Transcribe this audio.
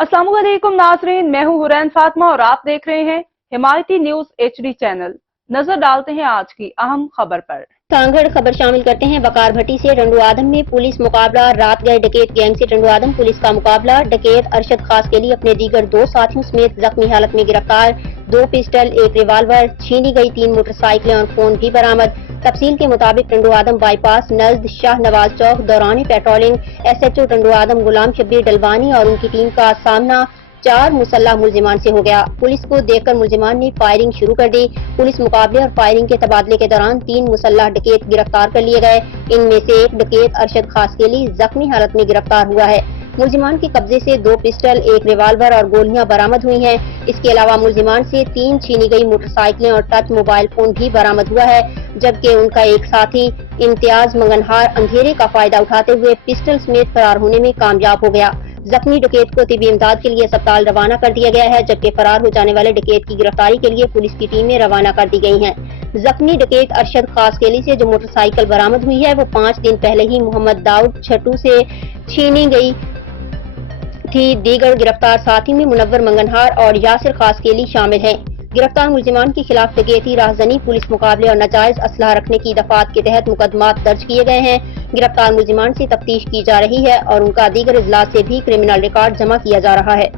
अस्सलाम वालेकुम नाज़रीन, मैं हूं हुरैन फातिमा और आप देख रहे हैं हिमायती न्यूज HD चैनल। नजर डालते हैं आज की अहम खबर पर। कांगड़ खबर शामिल करते हैं। बकार भट्टी से टंडू आदम में पुलिस मुकाबला। रात गए डकैत गैंग से टंडू आदम पुलिस का मुकाबला। डकैत अरशद खास के लिए अपने दीगर 2 साथियों समेत जख्मी हालत में गिरफ्तार। 2 पिस्टल, 1 रिवाल्वर, छीनी गई 3 मोटरसाइकिलें और फोन भी बरामद। तफसील के मुताबिक टंडू आदम बाईपास नजद शाह नवाज चौक दौरान पेट्रोलिंग SHO टंडू आदम गुलाम शब्बीर डलवानी और उनकी टीम का सामना 4 मुसल्लह मुलजिमान से हो गया। पुलिस को देखकर मुलजिमान ने फायरिंग शुरू कर दी। पुलिस मुकाबले और फायरिंग के तबादले के दौरान 3 मुसल्लह डकैत गिरफ्तार कर लिए गए। इनमें से एक डकैत अरशद खासकेली जख्मी हालत में गिरफ्तार हुआ है। मुलजिमान के कब्जे से 2 पिस्टल, 1 रिवाल्वर और गोलियां बरामद हुई हैं। इसके अलावा मुलजिमान से 3 छीनी गई मोटरसाइकिलें और टच मोबाइल फोन भी बरामद हुआ है, जबकि उनका एक साथी इम्तियाज मंगनहार अंधेरे का फायदा उठाते हुए पिस्टल समेत फरार होने में कामयाब हो गया। जख्मी डकैत को तिबी इमदाद के लिए अस्पताल रवाना कर दिया गया है, जबकि फरार हो जाने वाले डकैत की गिरफ्तारी के लिए पुलिस की टीमें रवाना कर दी गई हैं। जख्मी डकैत अरशद खासकेली से जो मोटरसाइकिल बरामद हुई है वो 5 दिन पहले ही मोहम्मद दाऊद छटू से छीनी गई थी। दीगर गिरफ्तार साथी में मुनव्वर मंगनहार और यासिर खासकेली शामिल हैं। गिरफ्तार मुलजिमान के खिलाफ डकैती, राहजनी, पुलिस मुकाबले और नाजायज असलहा रखने की दफात के तहत मुकदमात दर्ज किए गए हैं। गिरफ्तार मुलजिमान से तफ्तीश की जा रही है और उनका दीगर इजलास से भी क्रिमिनल रिकॉर्ड जमा किया जा रहा है।